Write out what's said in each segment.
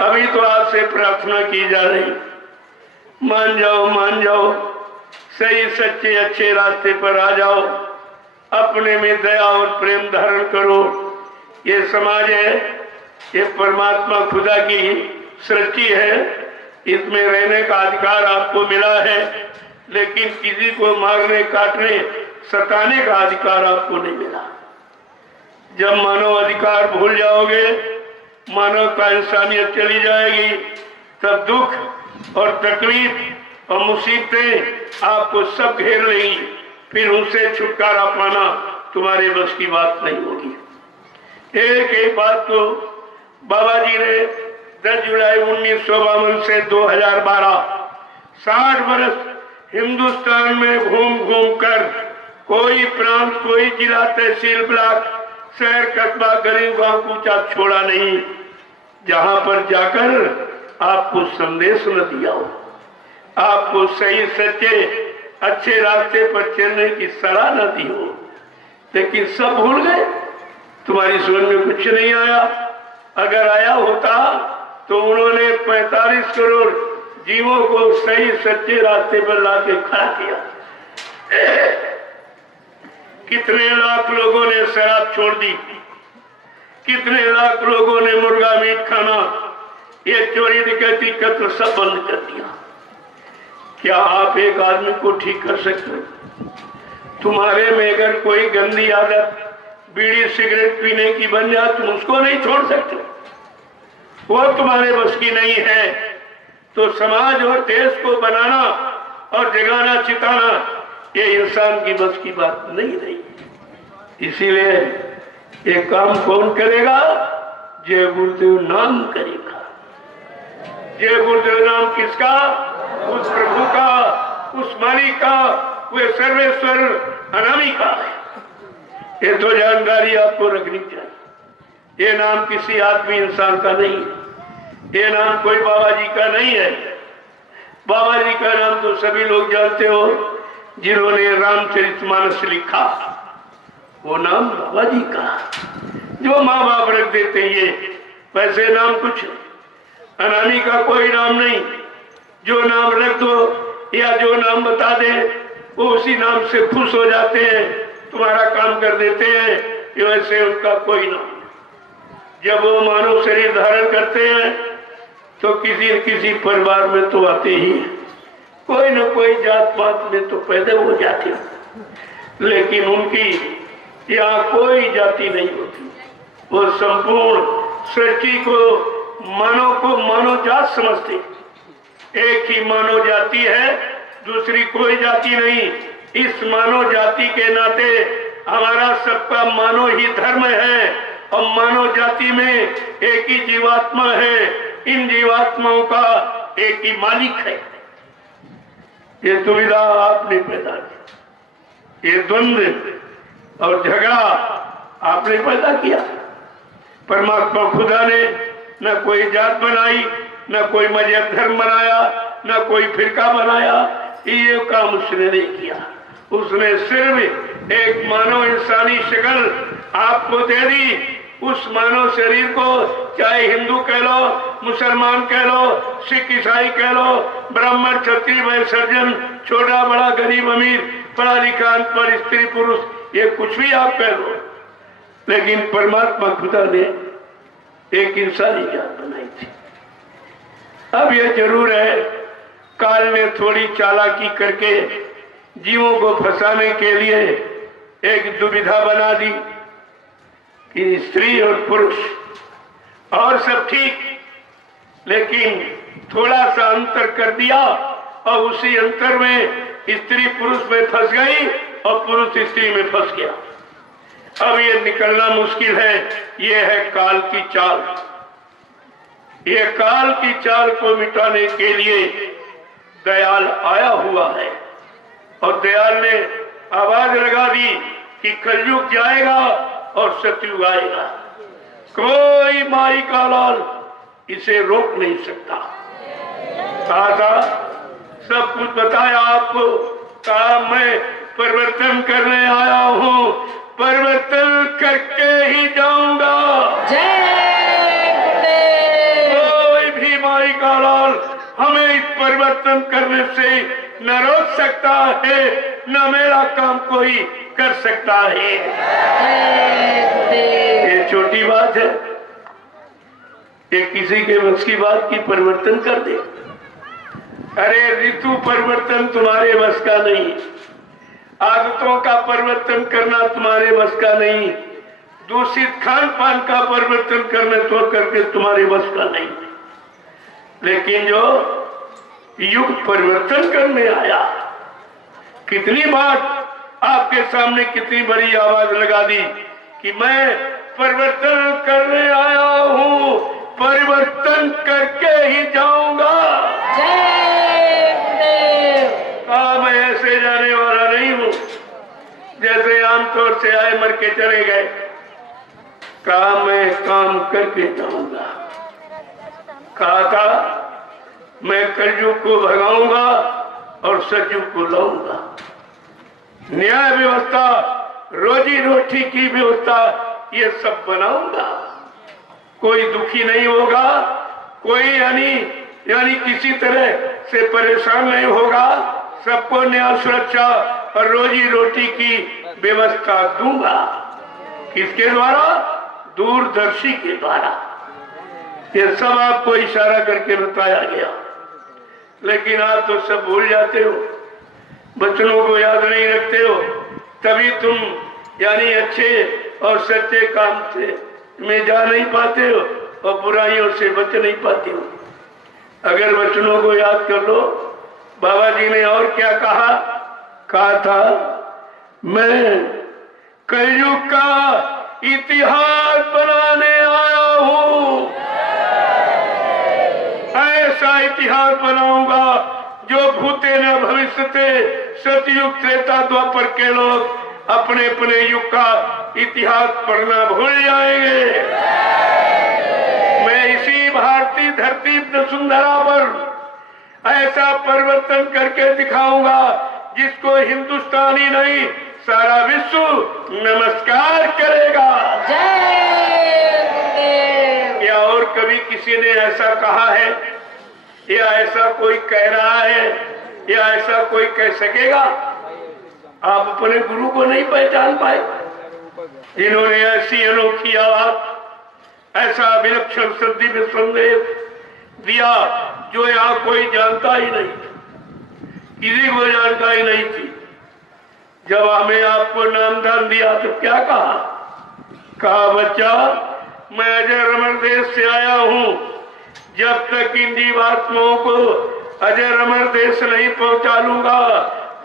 अभी तो आपसे प्रार्थना की जा रही, मान जाओ, सही सच्चे अच्छे रास्ते पर आ जाओ, अपने में दया और प्रेम धारण करो। ये समाज है, ये परमात्मा खुदा की सृष्टि है, इसमें रहने का अधिकार आपको मिला है, लेकिन किसी को मारने काटने सताने का अधिकार आपको नहीं मिला। जब मानव अधिकार भूल जाओगे, मानव का इंसानियत चली जाएगी, तब दुख और तकलीफ और मुसीबतें आपको सब घेर लेंगी, फिर उनसे छुटकारा पाना तुम्हारे बस की बात नहीं होगी। एक बात तो बाबा जी ने 10 जुलाई 1952 से 2012 60 वर्ष हिंदुस्तान में घूम घूम कर कोई प्रांत, कोई जिला, तहसील, ब्लॉक, शहर, कस्बा, गरीब गांव कूचा छोड़ा नहीं, जहां पर जाकर आपको संदेश न दिया हो, आपको सही सच्चे अच्छे रास्ते पर चलने की सलाह न दी हो। लेकिन सब भूल गए, तुम्हारी समझ में कुछ नहीं आया। अगर आया होता तो उन्होंने 45 करोड़ जीवों को सही सच्चे रास्ते पर लाके खड़ा किया। कितने लाख लोगों ने शराब छोड़ दी, कितने लाख लोगों ने मुर्गा मीट खाना, ये चोरी डकैती कत्ल सब बंद कर दिया। क्या आप एक आदमी को ठीक कर सकते हो? तुम्हारे में अगर कोई गंदी आदत बीड़ी सिगरेट पीने की बन जाए, तुम उसको नहीं छोड़ सकते, वो तुम्हारे बस की नहीं है। तो समाज और देश को बनाना और जगाना चिताना ये इंसान की बस की बात नहीं रही। इसीलिए ये काम कौन करेगा? जय गुरुदेव नाम करेगा। जय गुरुदेव नाम किसका? उस प्रभु का, उस मालिक का, वे सर्वेश्वर अनामी का है। ये तो जानकारी आपको रखनी चाहिए। ये नाम किसी आदमी इंसान का नहीं है, ये नाम कोई बाबा जी का नहीं है। बाबा जी का नाम तो सभी लोग जानते हो, जिन्होंने रामचरितमानस लिखा, वो नाम बाबा जी का, जो माँ बाप रख देते ये, वैसे नाम कुछ अनामी का कोई नाम नहीं। जो नाम रख दो या जो नाम बता दे, वो उसी नाम से खुश हो जाते हैं, तुम्हारा काम कर देते हैं, कि वैसे उनका कोई नाम नहीं। जब वो मानव शरीर धारण करते हैं तो किसी न किसी परिवार में तो आते ही हैं, कोई न कोई जात पात में तो पैदा हो जाते हैं, लेकिन उनकी यहाँ कोई जाति नहीं होती। वो संपूर्ण सृष्टि को मानव जात समझते। एक ही मानव जाति है, दूसरी कोई जाति नहीं। इस मानव जाति के नाते हमारा सबका मानव ही धर्म है, और मानव जाति में एक ही जीवात्मा है। इन जीवात्माओं का एक ही मालिक है। ये दुविधा आपने पैदा की, ये द्वंद्व और झगड़ा आपने पैदा किया। परमात्मा खुदा ने न कोई जात बनाई, न कोई मजहब धर्म बनाया, न कोई फिरका बनाया, ये काम उसने नहीं किया। उसने सिर्फ एक मानव इंसानी शक्ल आपको दे दी। उस मानव शरीर को चाहे हिंदू कह लो, मुसलमान कह लो, सिख ईसाई कह लो, ब्राह्मण क्षत्रिय वैश्य सर्जन, छोटा बड़ा गरीब अमीर, पढ़ा लिखा अनपढ़, स्त्री पुरुष, ये कुछ भी आप कह लो, लेकिन परमात्मा खुदा ने एक इंसानी जात बनाई थी। अब यह जरूर है, काल ने थोड़ी चालाकी करके जीवों को फंसाने के लिए एक दुविधा बना दी कि स्त्री और पुरुष और सब ठीक, लेकिन थोड़ा सा अंतर कर दिया और उसी अंतर में स्त्री पुरुष में फंस गई और पुरुष स्त्री में फंस गया। अब ये निकलना मुश्किल है। ये है काल की चाल। ये काल की चाल को मिटाने के लिए दयाल आया हुआ है, और दयाल ने आवाज लगा दी कि कलयुग जाएगा और सतयुग आएगा। कोई माई का लाल इसे रोक नहीं सकता। कहा था, सब कुछ बताया आपको, कहा मैं परिवर्तन करने आया हूँ, परिवर्तन करके ही जाऊंगा। जय गुरुदेव। कोई से न रोक सकता है, न मेरा काम कोई कर सकता है। ये छोटी बात है, ये किसी के बस की बात की परिवर्तन कर दे। अरे ऋतु परिवर्तन तुम्हारे बस का नहीं, आदतों का परिवर्तन करना तुम्हारे बस का नहीं, दूषित खान पान का परिवर्तन करने तो करके तुम्हारे बस का नहीं। लेकिन जो युग परिवर्तन करने आया, कितनी बार आपके सामने कितनी बड़ी आवाज लगा दी कि मैं परिवर्तन करने आया हूं, परिवर्तन करके ही जाऊंगा। मैं ऐसे जाने वाला नहीं हूं जैसे आमतौर से आए मर के चले गए। कहा मैं काम करके जाऊंगा। कहा था मैं कलयुग को भगाऊंगा और सतयुग को लाऊंगा। न्याय व्यवस्था, रोजी रोटी की व्यवस्था, ये सब बनाऊंगा। कोई दुखी नहीं होगा, कोई यानी किसी तरह से परेशान नहीं होगा। सबको न्याय, सुरक्षा और रोजी रोटी की व्यवस्था दूंगा। किसके द्वारा? दूरदर्शी के द्वारा। ये सब आपको इशारा करके बताया गया, लेकिन आप तो सब भूल जाते हो, वचनों को याद नहीं रखते हो, तभी तुम अच्छे और सच्चे काम से में जा नहीं पाते हो और बुराइयों से बच नहीं पाते हो। अगर वचनों को याद कर लो, बाबा जी ने और क्या कहा था, मैं कलयुग का इतिहास बनाने आया हूं। ऐसा इतिहास बनाऊंगा जो भूते न भविष्य थे, सतयुग त्रेता द्वापर के लोग अपने अपने युग का इतिहास पढ़ना भूल जाएंगे। मैं इसी भारतीय धरती वसुंधरा पर ऐसा परिवर्तन करके दिखाऊंगा जिसको हिंदुस्तानी नहीं, सारा विश्व नमस्कार करेगा। या और कभी किसी ने ऐसा कहा है, या ऐसा कोई कह रहा है, या ऐसा कोई कह सकेगा? आप अपने गुरु को नहीं पहचान पाए, जिन्होंने ऐसी अनोखी आवाज, ऐसा विलक्षण सदी में संदेश दिया जो यहाँ कोई जानता ही नहीं, किसी को जानकारी नहीं थी। जब हमें आपको नामदान दिया तो क्या कहा, बच्चा मैं अजय रमण देश से आया हूं, जब तक इन जीवात्माओं को अजय रमण देश नहीं पहुंचा लूंगा,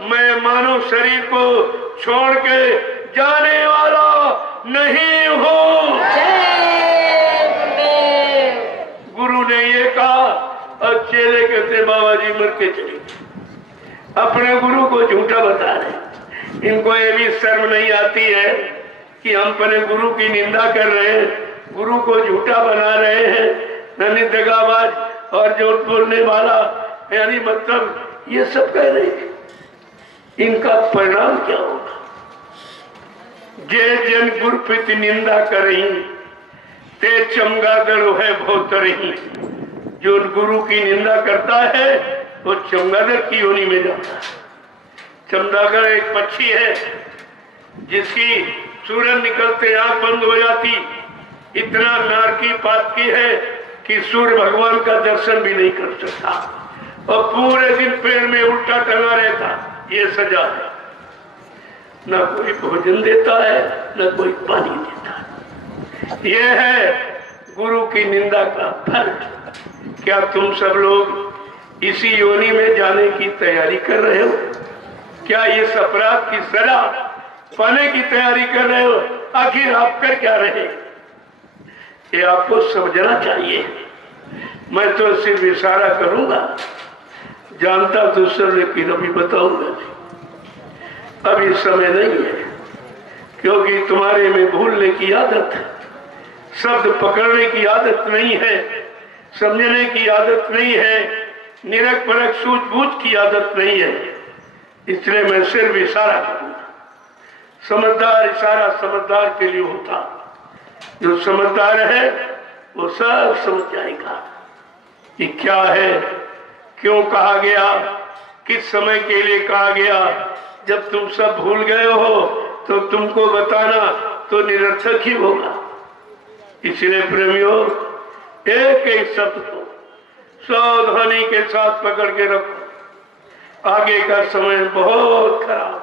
मैं मानव शरीर को छोड़ के जाने वाला नहीं हूं। गुरु ने ये कहा और चेले कहते बाबा जी मर के चले, अपने गुरु को झूठा बता रहे। इनको ये भी शर्म नहीं आती है कि हम अपने गुरु की निंदा कर रहे हैं, गुरु को झूठा बना रहे हैं, दगाबाज और झूठ बोलने वाला, मतलब ये सब कह रहे हैं। इनका परिणाम क्या होगा? जे जन गुरु प्रति निंदा करही, ते चमगादड़ है भोतरही। जो गुरु की निंदा करता है वो चमगादड़ की योनि में जाता है। चमगादड़ एक पक्षी है जिसकी सूरज निकलते आंख बंद हो जाती, इतना नारकी पात की है कि सूर्य भगवान का दर्शन भी नहीं कर सकता और पूरे दिन पेड़ में उल्टा टंगा रहता। ये सजा है, न कोई भोजन देता है न कोई पानी देता है। ये है गुरु की निंदा का फल। क्या तुम सब लोग इसी योनि में जाने की तैयारी कर रहे हो? क्या इस अपराध की सजा पाने की तैयारी कर रहे हो? आखिर आप कर क्या रहे? ये आपको समझना चाहिए। मैं तो सिर्फ इशारा करूंगा, जानता तो सब, लेकिन अभी बताऊंगा नहीं। अभी समय नहीं है, क्योंकि तुम्हारे में भूलने की आदत है, शब्द पकड़ने की आदत नहीं है, समझने की आदत नहीं है, निरख परख सूझबूझ की आदत नहीं है। इसलिए मैं सिर्फ इशारा करूंगा। समझदार इशारा समझदार के लिए होता, जो समझदार है वो सब समझ जाएगा कि क्या है, क्यों कहा गया, किस समय के लिए कहा गया। जब तुम सब भूल गए हो तो तुमको बताना तो निरर्थक ही होगा। इसलिए प्रेमियों, एक एक शब्द को सावधानी के साथ पकड़ के रखो। आगे का समय बहुत खराब।